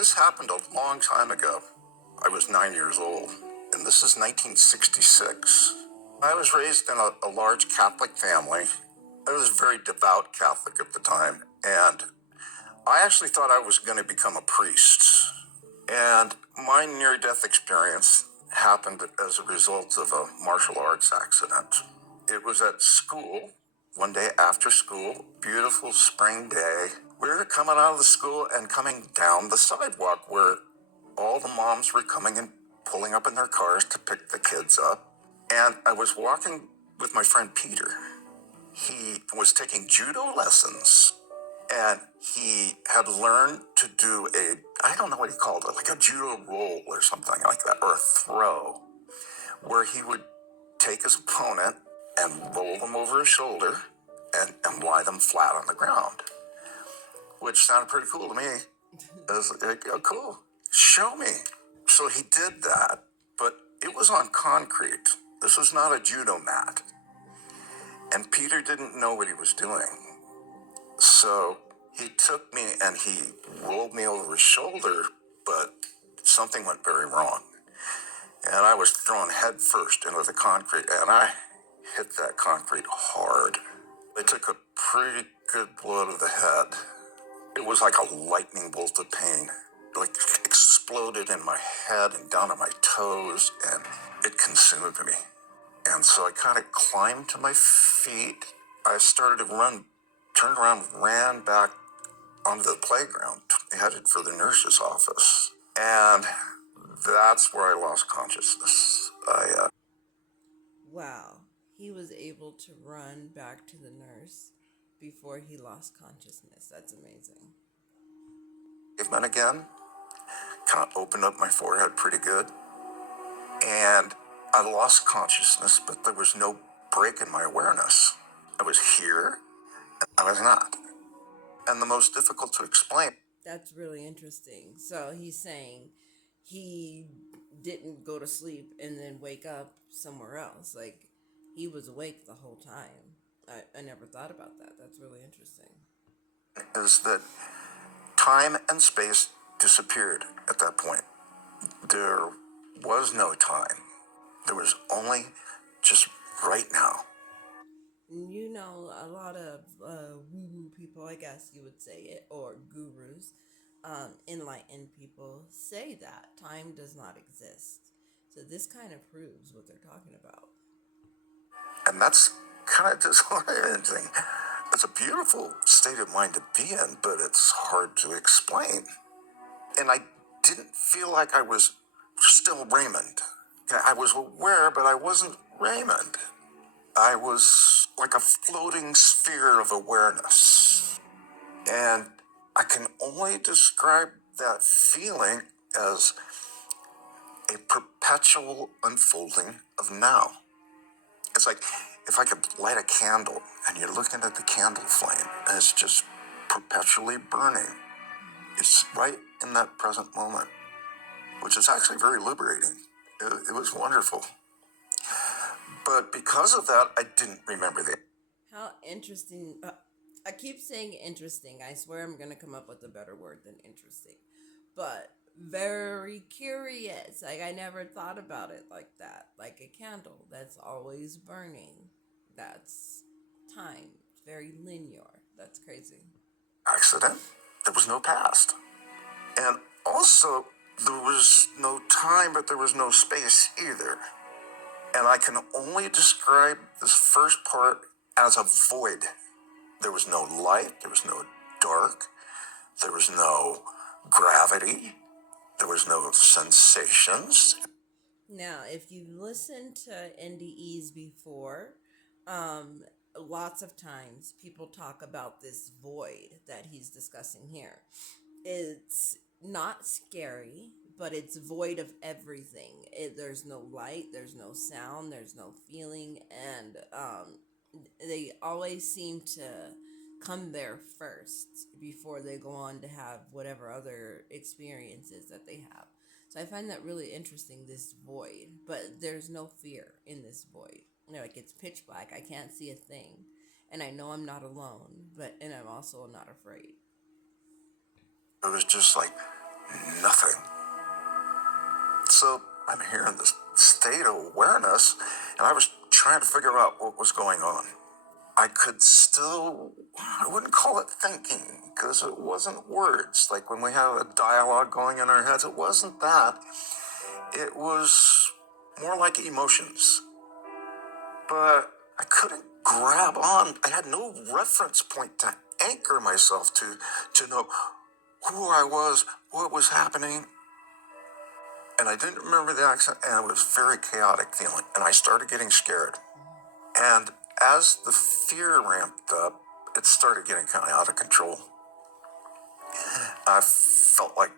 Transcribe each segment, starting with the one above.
This happened a long time ago. I was 9 years old, and this is 1966. I was raised in a large Catholic family. I was very devout Catholic at the time, and I actually thought I was going to become a priest. And my near-death experience happened as a result of a martial arts accident. It was at school, one day after school, beautiful spring day. We were coming out of the school and coming down the sidewalk where all the moms were coming and pulling up in their cars to pick the kids up. And I was walking with my friend Peter. He was taking judo lessons, and he had learned to do I don't know what he called it, like a judo roll or something like that, or a throw, where he would take his opponent and roll them over his shoulder and lie them flat on the ground, which sounded pretty cool to me. I was like, oh, cool, show me. So he did that, but it was on concrete. This was not a judo mat. And Peter didn't know what he was doing. So he took me and he rolled me over his shoulder, but something went very wrong. And I was thrown head first into the concrete, and I hit that concrete hard. I took a pretty good blow to the head. It was like a lightning bolt of pain. Like exploded in my head and down to my toes, and it consumed me. And so I kind of climbed to my feet. I started to run, turned around, ran back onto the playground, headed for the nurse's office. And that's where I lost consciousness. Wow. He was able to run back to the nurse before he lost consciousness. That's amazing. Pavement again, kind of opened up my forehead pretty good. And I lost consciousness, but there was no break in my awareness. I was here, and I was not. And the most difficult to explain. That's really interesting. So he's saying he didn't go to sleep and then wake up somewhere else. Like he was awake the whole time. I never thought about that. That's really interesting. Is that time and space disappeared at that point. There was no time. There was only just right now. You know, a lot of woo woo people, I guess you would say it, or gurus, enlightened people say that time does not exist. So this kind of proves what they're talking about. And that's kind of disorienting. It's a beautiful state of mind to be in, but it's hard to explain. And I didn't feel like I was still Raymond. I was aware, but I wasn't Raymond. I was like a floating sphere of awareness. And I can only describe that feeling as a perpetual unfolding of now. It's like if I could light a candle and you're looking at the candle flame and it's just perpetually burning. It's right in that present moment, which is actually very liberating. It was wonderful. But because of that, I didn't remember that. How interesting. I keep saying interesting. I swear I'm going to come up with a better word than interesting. But very curious. Like, I never thought about it like that. Like a candle that's always burning. That's time. It's very linear. That's crazy. Accident. There was no past. And also, there was no time, but there was no space either. And I can only describe this first part as a void. There was no light, there was no dark, there was no gravity, there was no sensations. Now, if you listened to NDEs before, um, lots of times people talk about this void that he's discussing here. It's not scary, but it's void of everything. There's no light, there's no sound, there's no feeling, and they always seem to come there first before they go on to have whatever other experiences that they have. So I find that really interesting, this void, but there's no fear in this void. You know, like it's pitch black, I can't see a thing, and I know I'm not alone, and I'm also not afraid. It was just like nothing. So I'm here in this state of awareness, and I was trying to figure out what was going on. I could still, I wouldn't call it thinking, because it wasn't words. Like when we have a dialogue going in our heads, it wasn't that. It was more like emotions. But I couldn't grab on. I had no reference point to anchor myself to know who I was, what was happening. And I didn't remember the accent, and it was a very chaotic feeling. And I started getting scared. And as the fear ramped up, it started getting kind of out of control. I felt like,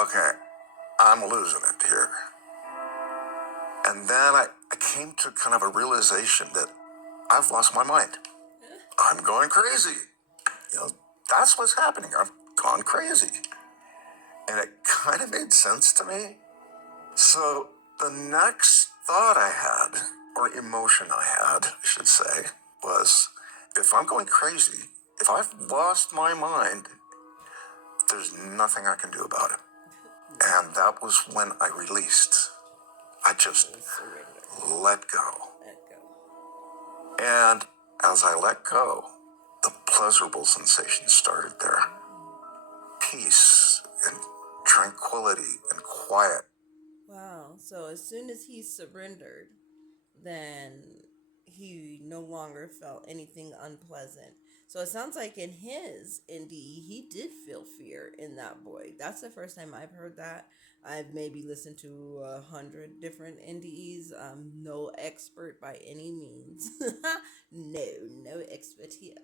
okay, I'm losing it here. And then I came to kind of a realization that I've lost my mind. I'm going crazy. You know, that's what's happening. I've gone crazy. And it kind of made sense to me. So the next thought I had, or emotion I had, I should say, was if I'm going crazy, if I've lost my mind, there's nothing I can do about it. And that was when I released. I just let go. And as I let go, the pleasurable sensations started there. Peace and tranquility and quiet. Wow. So as soon as he surrendered, then he no longer felt anything unpleasant. So it sounds like in his NDE, he did feel fear in that void. That's the first time I've heard that. I've maybe listened to 100 different NDEs. I'm no expert by any means. No expert here.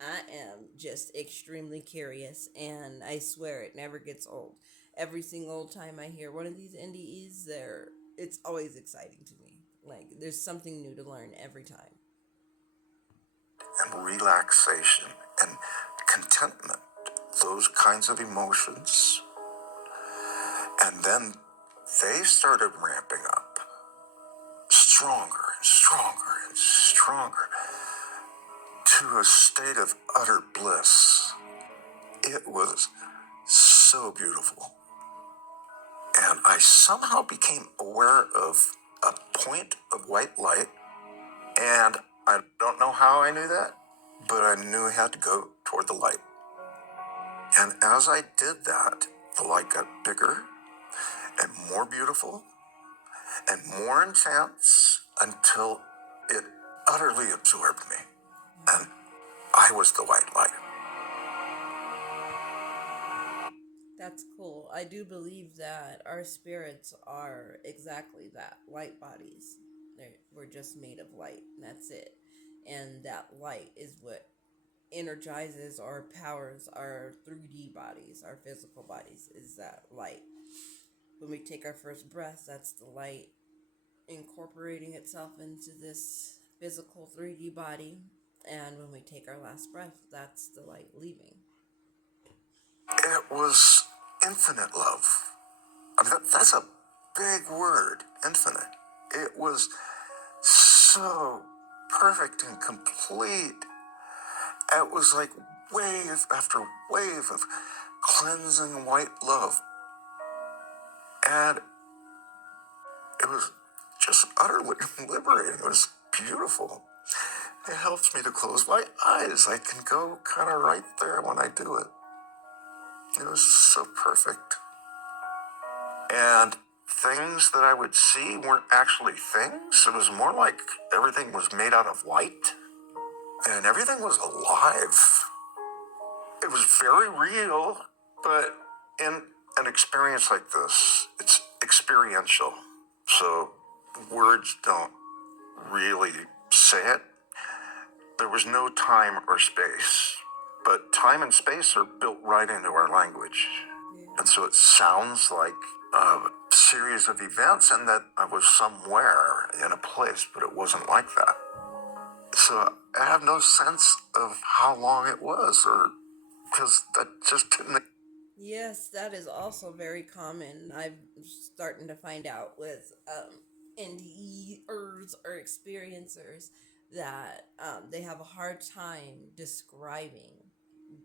I am just extremely curious, and I swear it never gets old. Every single time I hear one of these NDEs, it's always exciting to me. Like there's something new to learn every time. And relaxation and contentment, those kinds of emotions. And then they started ramping up stronger and stronger and stronger to a state of utter bliss. It was so beautiful. And I somehow became aware of a point of white light. And I don't know how I knew that, but I knew I had to go toward the light. And as I did that, the light got bigger and more beautiful and more intense until it utterly absorbed me. And I was the white light. That's cool. I do believe that our spirits are exactly that, light bodies. We're just made of light, and that's it. And that light is what energizes or powers our 3D bodies, our physical bodies, is that light. When we take our first breath, that's the light incorporating itself into this physical 3D body. And when we take our last breath, that's the light leaving. It was infinite love. I mean, that's a big word, infinite. It was so perfect and complete. It was like wave after wave of cleansing white love. And it was just utterly liberating. It was beautiful. It helps me to close my eyes. I can go kind of right there when I do it. It was so perfect. And things that I would see weren't actually things. It was more like everything was made out of light. And everything was alive. It was very real, but in an experience like this, it's experiential. So words don't really say it. There was no time or space, but time and space are built right into our language. And so it sounds like a series of events and that I was somewhere in a place, but it wasn't like that. So I have no sense of how long it was, or because that just didn't. Yes, that is also very common. I'm starting to find out with NDEers or experiencers that they have a hard time describing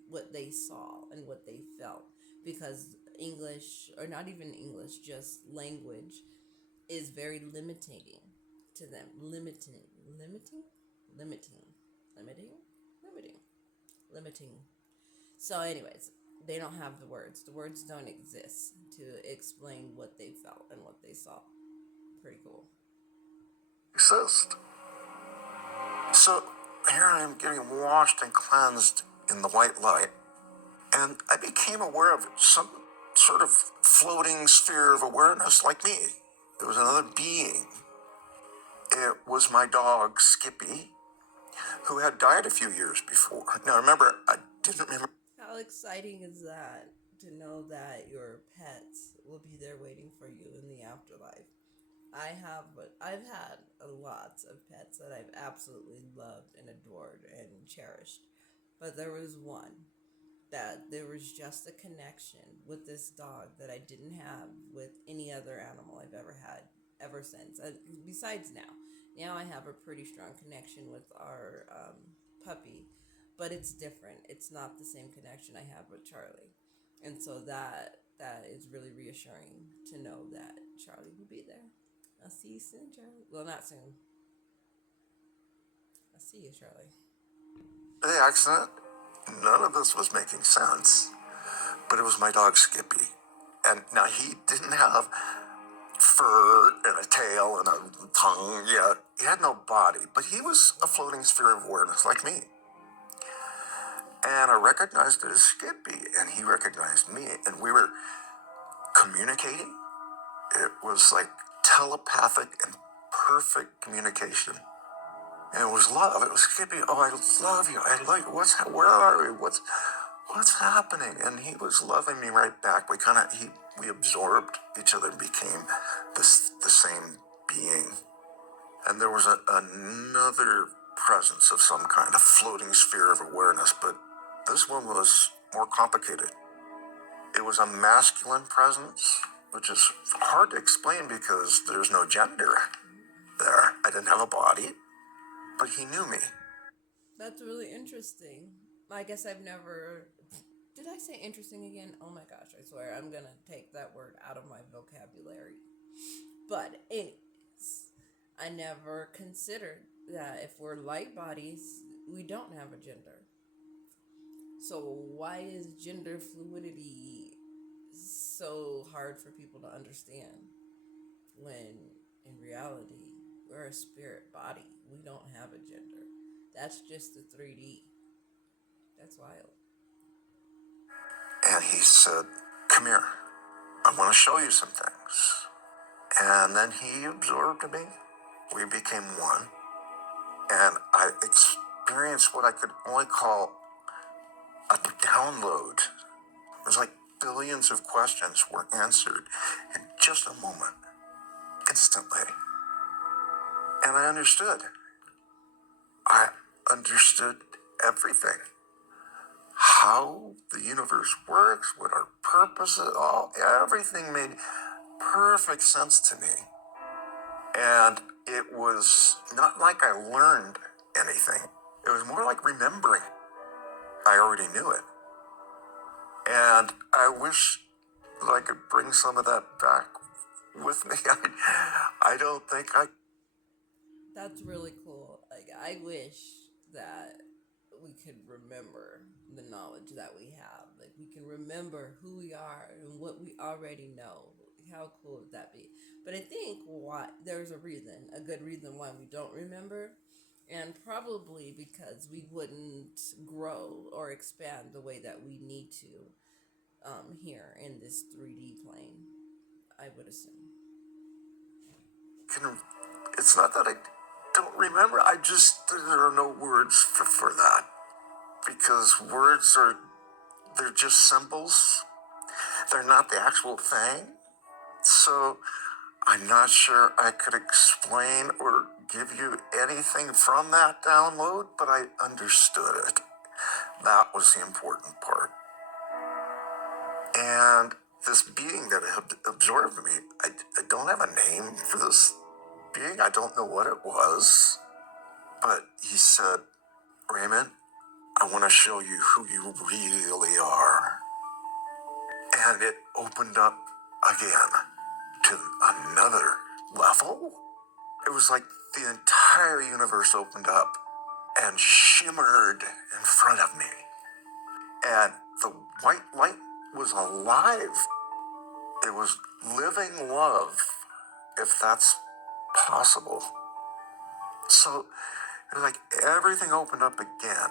what they saw and what they felt because English, or not even English, just language, is very limiting to them. Limiting, limiting, limiting, limiting, limiting. So, anyways, they don't have the words. The words don't exist to explain what they felt and what they saw. Pretty cool. Exist. So here I am getting washed and cleansed in the white light, and I became aware of some sort of floating sphere of awareness like me. There was another being. It was my dog, Skippy, who had died a few years before. Now remember, I didn't remember. How exciting is that to know that your pets will be there waiting for you in the afterlife? I've had lots of pets that I've absolutely loved and adored and cherished. But there was one that there was just a connection with this dog that I didn't have with any other animal I've ever had ever since. Besides now. Now I have a pretty strong connection with our puppy, but it's different. It's not the same connection I have with Charlie. And so that is really reassuring to know that Charlie will be there. I'll see you soon, Charlie. Well, not soon. I'll see you, Charlie. The accident, none of this was making sense, but it was my dog, Skippy. And now he didn't have fur and a tail and a tongue yet. He had no body, but he was a floating sphere of awareness like me. And I recognized it as Skippy, and he recognized me, and we were communicating. It was like telepathic and perfect communication. And it was love. It was Skippy. Oh, I love you. I love you. Where are we? What's happening? And he was loving me right back. We absorbed each other and became the same being. And there was another presence of some kind, a floating sphere of awareness, but this one was more complicated. It was a masculine presence, which is hard to explain because there's no gender there. I didn't have a body, but he knew me. That's really interesting. I guess I've never. Did I say interesting again? Oh my gosh, I swear I'm gonna take that word out of my vocabulary. But, anyways, I never considered that if we're light bodies, we don't have a gender. So, why is gender fluidity so hard for people to understand when in reality we're a spirit body? We don't have a gender. That's just the 3D. That's wild. And he said, "Come here. I want to show you some things." And then he absorbed me. We became one. And I experienced what I could only call a download. It was like billions of questions were answered in just a moment, instantly. And I understood. I understood everything. How the universe works, what our purpose is, everything made perfect sense to me. And it was not like I learned anything. It was more like remembering. I already knew it. And I wish that I could bring some of that back with me. I don't think I. That's really cool. Like, I wish that we could remember the knowledge that we have. Like, we can remember who we are and what we already know. How cool would that be? But I think there's a good reason why we don't remember, and probably because we wouldn't grow or expand the way that we need to here in this 3D plane, I would assume. It's not that I don't remember. There are no words for that. Because they're just symbols. They're not the actual thing. So I'm not sure I could explain or give you anything from that download, but I understood it. That was the important part. And this being that had absorbed me, I don't have a name for this being. I don't know what it was. But he said, "Raymond, I want to show you who you really are." and it opened up again to another level. It was like the entire universe opened up and shimmered in front of me. And the white light was alive. It was living love, if that's possible. So it was like everything opened up again.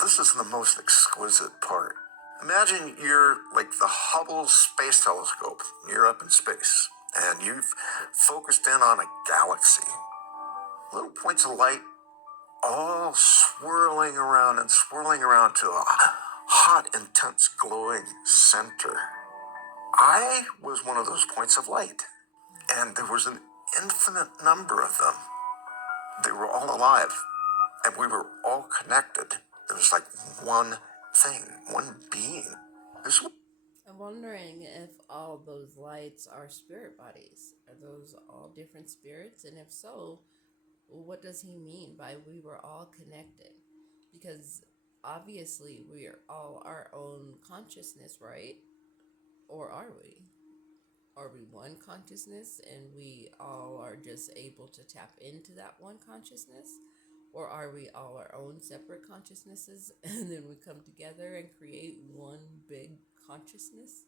This is the most exquisite part. Imagine you're like the Hubble Space Telescope. You're up in space, and you've focused in on a galaxy. Little points of light all swirling around and swirling around to a hot, intense, glowing center. I was one of those points of light, and there was an infinite number of them. They were all alive, and we were all connected. It was like one thing, one being. This I'm wondering if all those lights are spirit bodies. Are those all different spirits? And if so, what does he mean by we were all connected? Because obviously we are all our own consciousness, right? Or are we? Are we one consciousness and we all are just able to tap into that one consciousness? Or are we all our own separate consciousnesses and then we come together and create one big consciousness?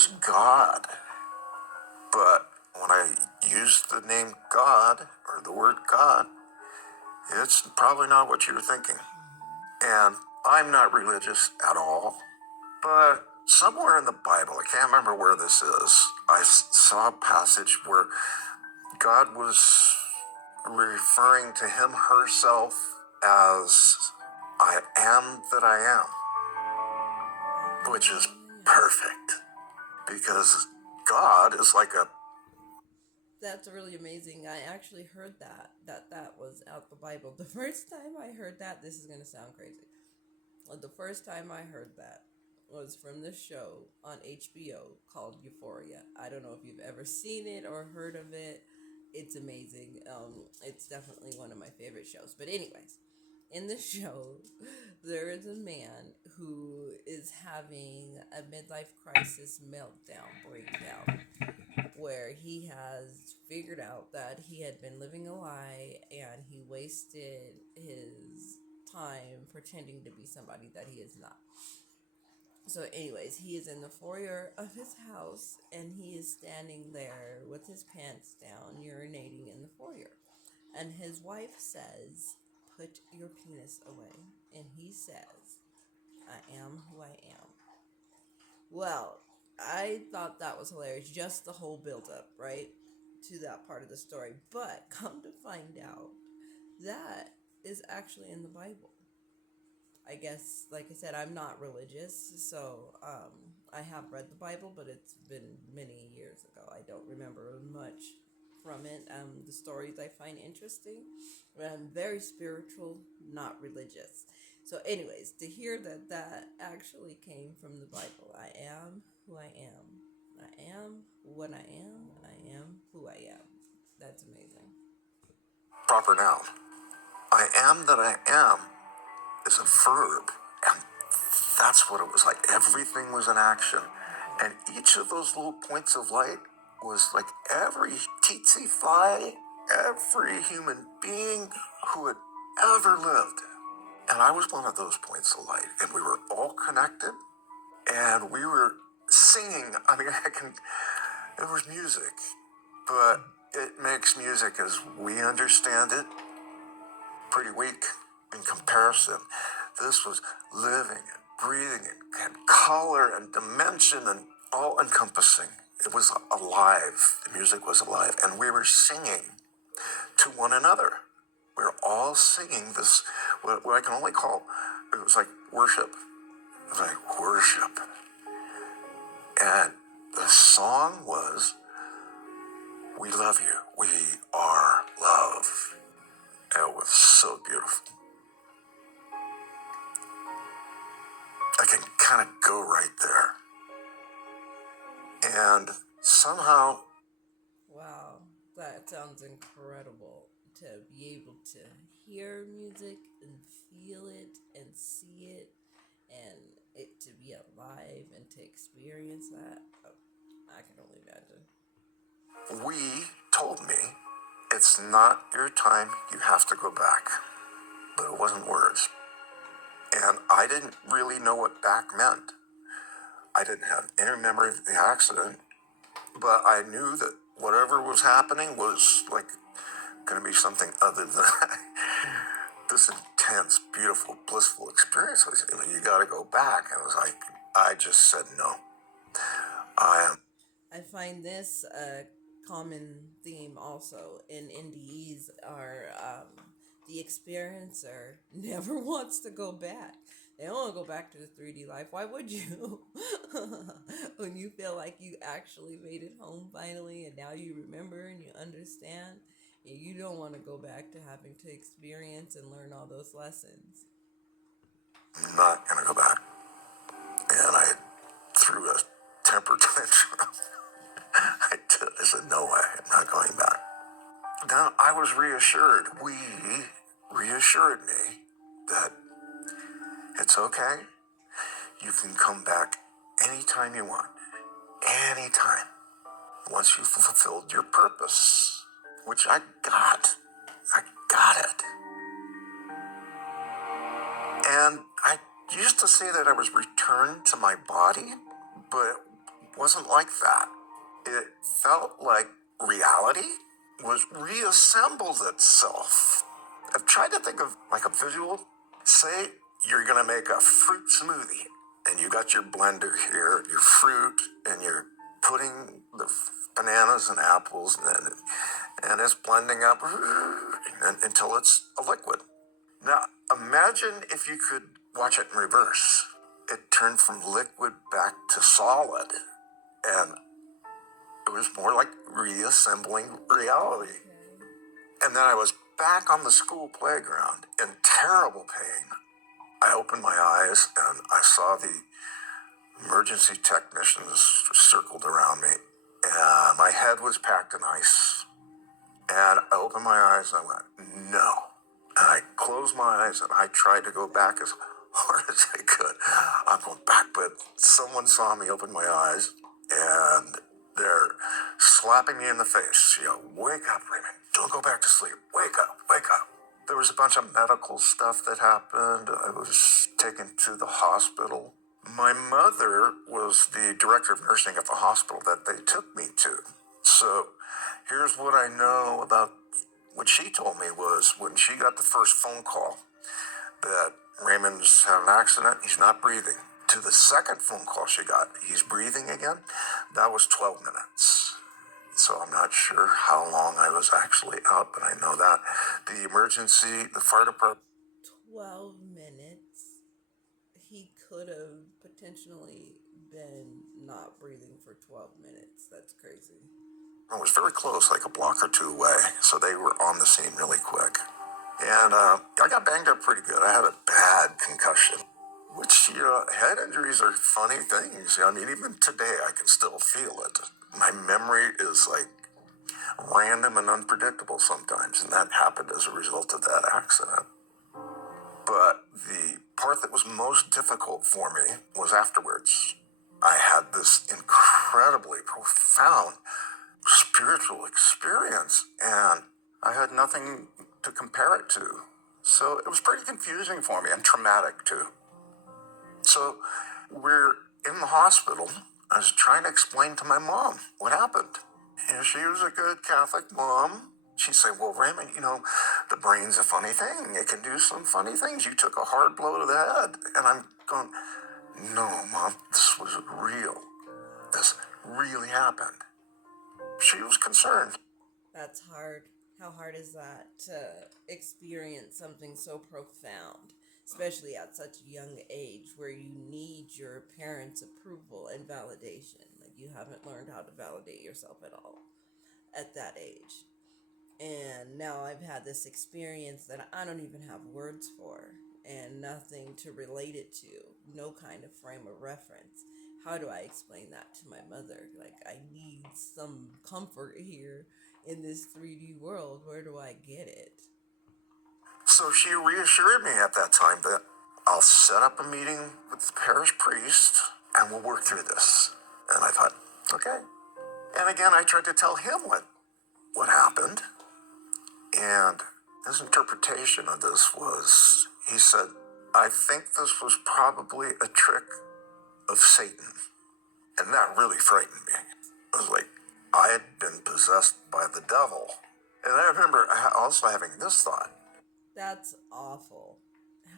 was God. But when I use the name God or the word God, it's probably not what you're thinking. And I'm not religious at all. But somewhere in the Bible, I can't remember where this is, I saw a passage where God was referring to him, herself, as I am that I am, which is perfect because God is like a. That's really amazing. I actually heard that was out the Bible. The first time I heard that, this is going to sound crazy. The first time I heard that was from this show on HBO called Euphoria. I don't know if you've ever seen it or heard of it. It's amazing. It's definitely one of my favorite shows. But anyways, in the show, there is a man who is having a midlife crisis breakdown, where he has figured out that he had been living a lie and he wasted his time pretending to be somebody that he is not. So, anyways, he is in the foyer of his house and he is standing there with his pants down, urinating in the foyer. And his wife says, "Put your penis away." And he says, "I am who I am." Well, I thought that was hilarious. Just the whole build up, right? To that part of the story. But come to find out, that is actually in the Bible. I guess, like I said, I'm not religious, so I have read the Bible, but it's been many years ago. I don't remember much from it. The stories I find interesting. I'm very spiritual, not religious. So, anyways, to hear that that actually came from the Bible, I am who I am. I am what I am. I am who I am. That's amazing. Proper noun. I am that I am is a verb, and that's what it was like. Everything was in action, and each of those little points of light was like every tsetse fly, every human being who had ever lived. And I was one of those points of light, and we were all connected, and we were singing. I mean, there was music, but it makes music as we understand it pretty weak in comparison. This was living and breathing and had color and dimension and all encompassing. It was alive. The music was alive. And we were singing to one another. We were all singing this, what I can only call, it was like worship. It was like worship. And the song was, "We love you. We are love." And it was so beautiful. I can kind of go right there. And somehow, Wow, that sounds incredible to be able to hear music and feel it and see it and it to be alive and to experience that, oh, I can only imagine. We told me, it's not your time, you have to go back. But it wasn't words. And I didn't really know what back meant. I didn't have any memory of the accident, but I knew that whatever was happening was like going to be something other than this intense, beautiful, blissful experience. You got to go back. And it was like, I just said no. I find this a common theme also in NDEs are the experiencer never wants to go back. They don't want to go back to the 3D life. Why would you? When you feel like you actually made it home finally and now you remember and you understand, and you don't want to go back to having to experience and learn all those lessons. I'm not going to go back. And I threw a temper tantrum. I did. I said, no way, I'm not going back. Then I was reassured. We reassured me that it's okay. You can come back anytime you want. Anytime. Once you've fulfilled your purpose, which I got. I got it. And I used to say that I was returned to my body, but it wasn't like that. It felt like reality was reassembled itself. I've tried to think of like a visual. Say you're gonna make a fruit smoothie, and you got your blender here, your fruit, and you're putting the bananas and apples, and it's blending up until it's a liquid. Now, imagine if you could watch it in reverse. It turned from liquid back to solid, and it was more like reassembling reality. And then I was back on the school playground in terrible pain. I opened my eyes and I saw the emergency technicians circled around me, and my head was packed in ice. And I opened my eyes and I went, no. And I closed my eyes and I tried to go back as hard as I could. I'm going back, but someone saw me open my eyes and they're slapping me in the face. Wake up, Raymond. Don't go back to sleep. Wake up, wake up. There was a bunch of medical stuff that happened. I was taken to the hospital. My mother was the director of nursing at the hospital that they took me to. So here's what I know about what she told me was when she got the first phone call that Raymond's had an accident, he's not breathing, to the second phone call she got, he's breathing again, that was 12 minutes. So I'm not sure how long I was actually out, but I know that the fire department. 12 minutes. He could have potentially been not breathing for 12 minutes. That's crazy. I was very close, like a block or two away, so they were on the scene really quick. And I got banged up pretty good. I had a bad concussion, which, head injuries are funny things. I mean, even today I can still feel it. My memory is like random and unpredictable sometimes, and that happened as a result of that accident. But the part that was most difficult for me was afterwards. I had this incredibly profound spiritual experience, and I had nothing to compare it to. So it was pretty confusing for me and traumatic too. So we're in the hospital. I was trying to explain to my mom what happened. She was a good Catholic mom. She'd say, well, Raymond, the brain's a funny thing. It can do some funny things. You took a hard blow to the head. And I'm going, no, Mom, this was real. This really happened. She was concerned. That's hard. How hard is that to experience something so profound, especially at such a young age where you need your parents' approval and validation? Like, you haven't learned how to validate yourself at all at that age. And now I've had this experience that I don't even have words for and nothing to relate it to, no kind of frame of reference. How do I explain that to my mother? Like, I need some comfort here in this 3D world. Where do I get it? So she reassured me at that time that I'll set up a meeting with the parish priest and we'll work through this. And I thought, okay. And again, I tried to tell him what happened. And his interpretation of this was, he said, I think this was probably a trick of Satan. And that really frightened me. I was like, I had been possessed by the devil. And I remember also having this thought. That's awful.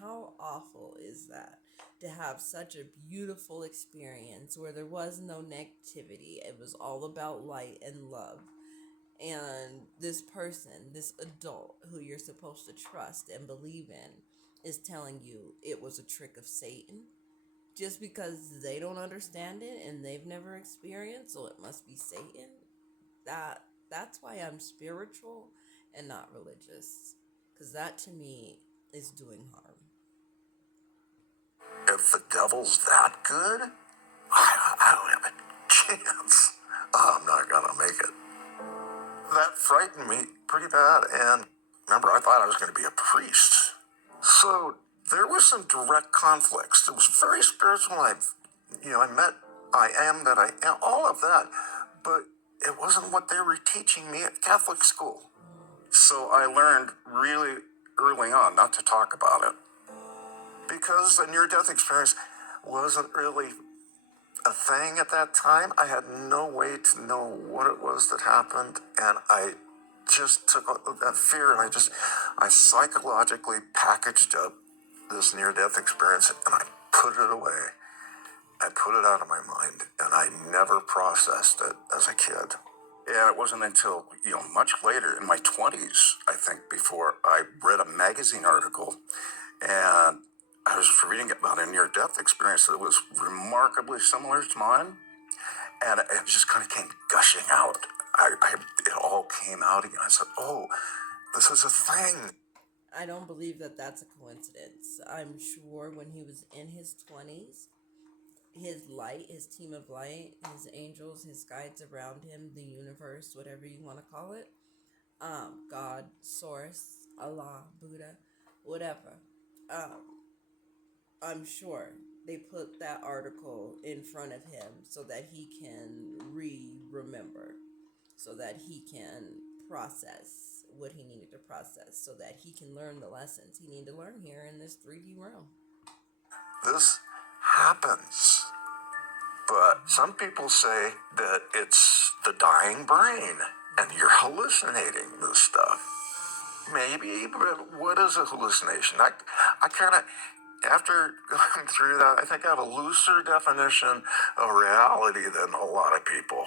How awful is that? To have such a beautiful experience where there was no negativity. It was all about light and love. And this person, this adult who you're supposed to trust and believe in, is telling you it was a trick of Satan just because they don't understand it and they've never experienced, so it must be Satan. That's why I'm spiritual and not religious, because that to me is doing harm. If the devil's that good, I don't have a chance. I'm not gonna make it. That frightened me pretty bad, and remember, I thought I was going to be a priest. So there was some direct conflicts. It was very spiritual. I met I am that I am, all of that, but it wasn't what they were teaching me at Catholic school. So I learned really early on not to talk about it because the near-death experience wasn't really a thing at that time. I had no way to know what it was that happened, and I just took that fear and I psychologically packaged up this near-death experience and I put it away. I put it out of my mind, and I never processed it as a kid. And it wasn't until, much later in my 20s, I think, before I read a magazine article and I was reading about a near-death experience that was remarkably similar to mine, and it just kind of came gushing out. It all came out again. I said, "Oh, this is a thing." I don't believe that that's a coincidence. I'm sure when he was in his 20s, his light, his team of light, his angels, his guides around him, the universe, whatever you want to call it, God, Source, Allah, Buddha, whatever. Um, I'm sure they put that article in front of him so that he can remember, so that he can process what he needed to process, so that he can learn the lessons he needed to learn here in this 3D realm. This happens. But some people say that it's the dying brain and you're hallucinating this stuff. Maybe, but what is a hallucination? I kind of, after going through that, I think I have a looser definition of reality than a lot of people.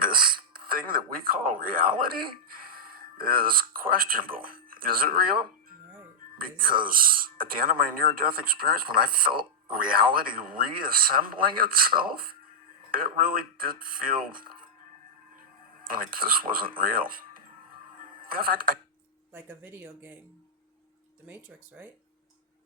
This thing that we call reality is questionable. Is it real? Right. Because at the end of my near-death experience, when I felt reality reassembling itself, it really did feel like this wasn't real. In fact, Like a video game. The Matrix, right?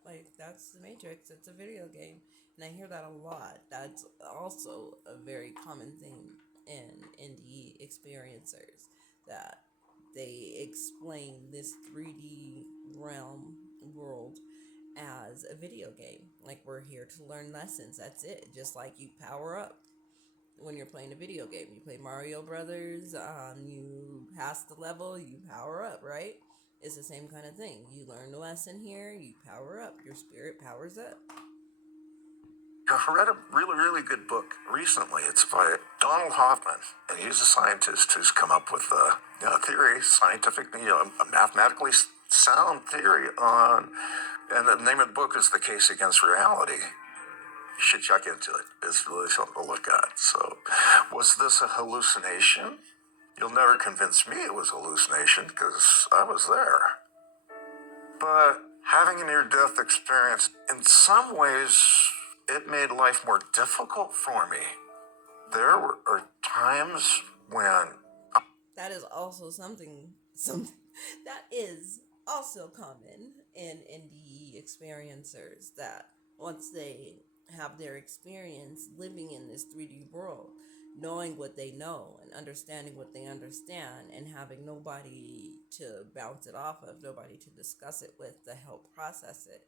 Like, that's the Matrix. It's a video game. And I hear that a lot. That's also a very common theme in NDE experiencers, that they explain this 3D realm world as a video game. Like, we're here to learn lessons. That's it. Just like you power up when you're playing a video game. You play Mario Brothers, you pass the level, you power up, right? It's the same kind of thing. You learn the lesson here, you power up. Your spirit powers up. I read a really, really good book recently. It's by Donald Hoffman, and he's a scientist who's come up with a theory, scientific, a mathematically sound theory on, and the name of the book is The Case Against Reality. You should check into it. It's really something to look at. So, was this a hallucination? You'll never convince me it was a hallucination because I was there. But having a near-death experience, in some ways, it made life more difficult for me. There are times when That is also some that is also common in NDE experiencers, that once they have their experience living in this 3D world, knowing what they know and understanding what they understand, and having nobody to bounce it off of, nobody to discuss it with to help process it,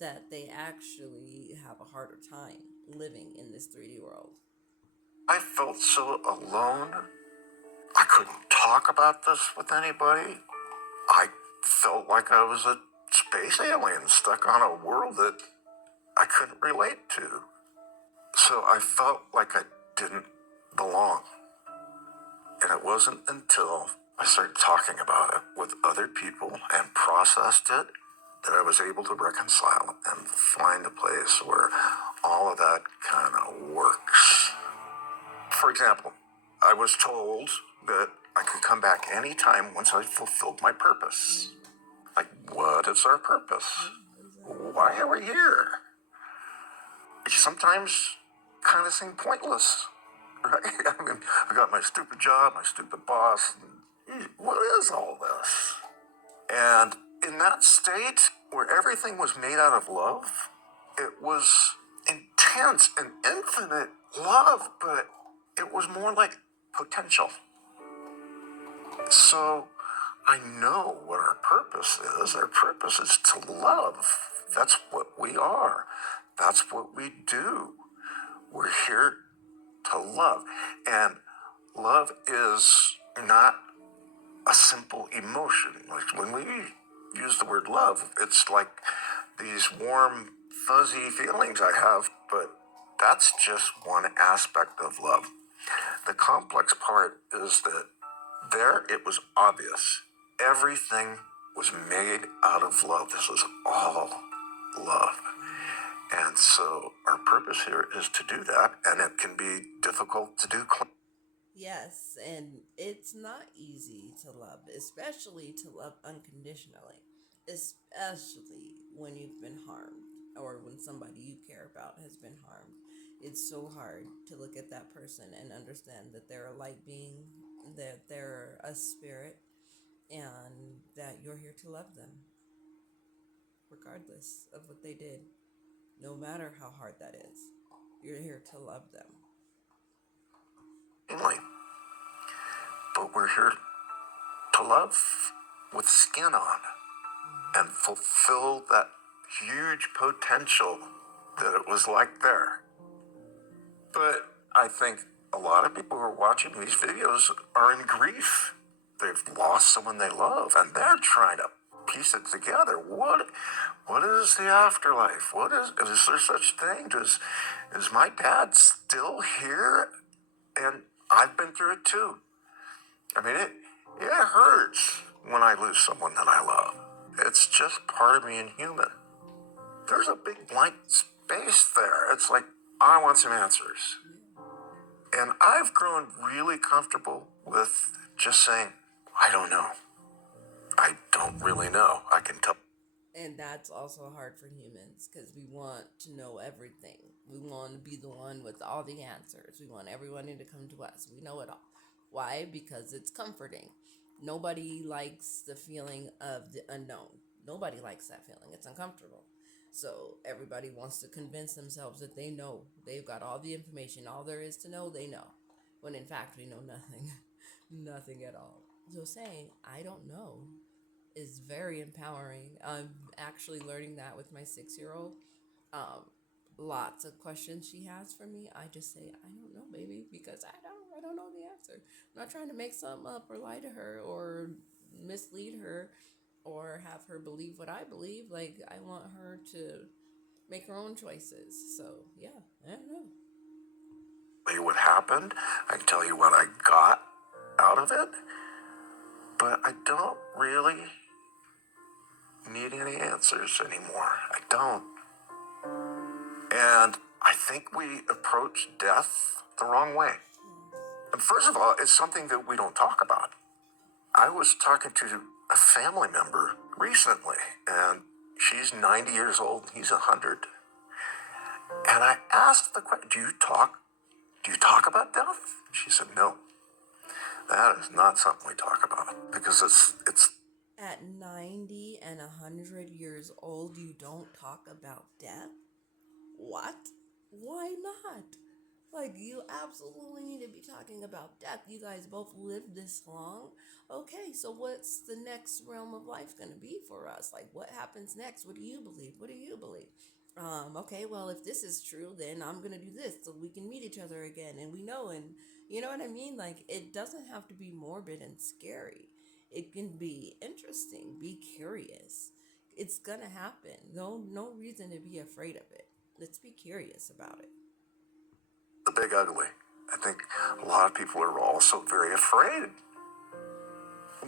that they actually have a harder time living in this 3D world. I felt so alone. I couldn't talk about this with anybody. I felt like I was a space alien stuck on a world that I couldn't relate to. So I felt like I didn't belong. And it wasn't until I started talking about it with other people and processed it that I was able to reconcile and find a place where all of that kind of works. For example, I was told that I could come back anytime once I fulfilled my purpose. Like, what is our purpose? Why are we here? It sometimes kind of seem pointless, right? I mean, I got my stupid job, my stupid boss. What is all this? And in that state where everything was made out of love, it was intense and infinite love, but it was more like potential. So I know what our purpose is. Our purpose is to love. That's what we are. That's what we do. We're here to love. And love is not a simple emotion. Like when we use the word love, it's like these warm, fuzzy feelings I have, but that's just one aspect of love. The complex part is that there it was obvious. Everything was made out of love. This was all love. And so our purpose here is to do that, and it can be difficult to do. Yes, and it's not easy to love, especially to love unconditionally, especially when you've been harmed or when somebody you care about has been harmed. It's so hard to look at that person and understand that they're a light being, that they're a spirit, and that you're here to love them, regardless of what they did, no matter how hard that is. You're here to love them. But we're here to love with skin on and fulfill that huge potential that it was like there. But I think a lot of people who are watching these videos are in grief. They've lost someone they love, and they're trying to piece it together. What is the afterlife? Is there such thing? Is my dad still here? And I've been through it too. I mean, it hurts when I lose someone that I love. It's just part of being human. There's a big blank space there. It's like, I want some answers. And I've grown really comfortable with just saying, I don't know. I don't really know. I can tell. And that's also hard for humans because we want to know everything. We want to be the one with all the answers. We want everyone to come to us. We know it all. Why? Because it's comforting. Nobody likes the feeling of the unknown. Nobody likes that feeling. It's uncomfortable. So everybody wants to convince themselves that they know. They've got all the information. All there is to know, they know. When in fact, we know nothing. Nothing at all. So saying, I don't know, is very empowering. I'm actually learning that with my 6-year-old. Lots of questions she has for me. I just say, I don't know, baby, because I don't know the answer. I'm not trying to make something up or lie to her or mislead her or have her believe what I believe. Like, I want her to make her own choices. So, yeah, I don't know. Tell you what happened. I can tell you what I got out of it. But I don't really need any answers anymore. I don't. And I think we approach death the wrong way. And first of all, it's something that we don't talk about. I was talking to a family member recently, and she's 90 years old, and he's 100. And I asked the question, do you talk about death? She said, no, that is not something we talk about because it's At 90 and 100 years old, you don't talk about death? What? Why not? Like, you absolutely need to be talking about death. You guys both lived this long. Okay, so what's the next realm of life going to be for us? Like, what happens next? What do you believe? What do you believe? Okay, well, if this is true, then I'm going to do this so we can meet each other again. And we know, and you know what I mean? Like, it doesn't have to be morbid and scary. It can be interesting. Be curious. It's going to happen. No reason to be afraid of it. Let's be curious about it. The big ugly. I think a lot of people are also very afraid.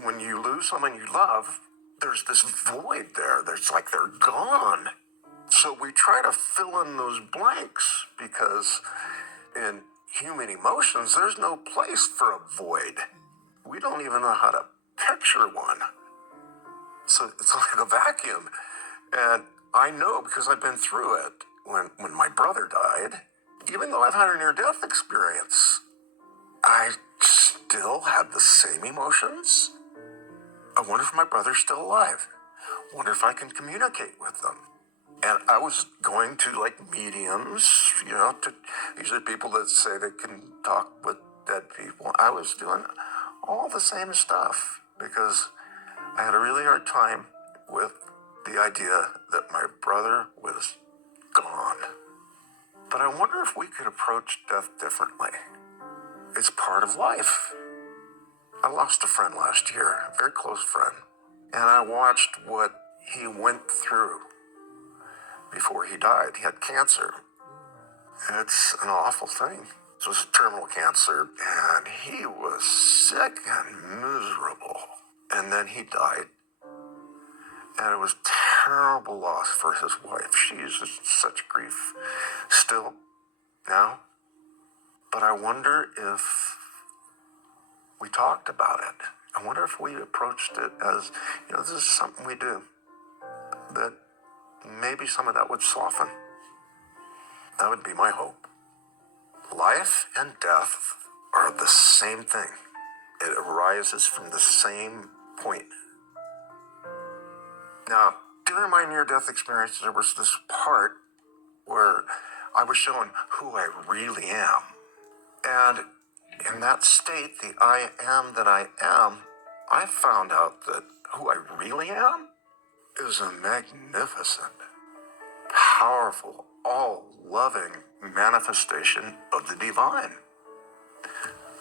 When you lose someone you love, there's this void there. There's like they're gone. So we try to fill in those blanks because in human emotions, there's no place for a void. We don't even know how to picture one. So it's like a vacuum. And I know because I've been through it. When my brother died, even though I've had a near-death experience, I still had the same emotions. I wonder if my brother's still alive. Wonder if I can communicate with them. And I was going to like mediums, these are people that say they can talk with dead people. I was doing all the same stuff because I had a really hard time with the idea that my brother was gone. But I wonder if we could approach death differently. It's part of life. I lost a friend last year, a very close friend, and I watched what he went through before he died. He had cancer. It's an awful thing. It was terminal cancer, and he was sick and miserable. And then he died. And it was terrible loss for his wife. She's in such grief still now. But I wonder if we talked about it. I wonder if we approached it as, this is something we do. That maybe some of that would soften. That would be my hope. Life and death are the same thing. It arises from the same point. Now, during my near-death experience, there was this part where I was shown who I really am. And in that state, the I am that I am, I found out that who I really am is a magnificent, powerful, all-loving manifestation of the divine.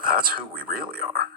That's who we really are.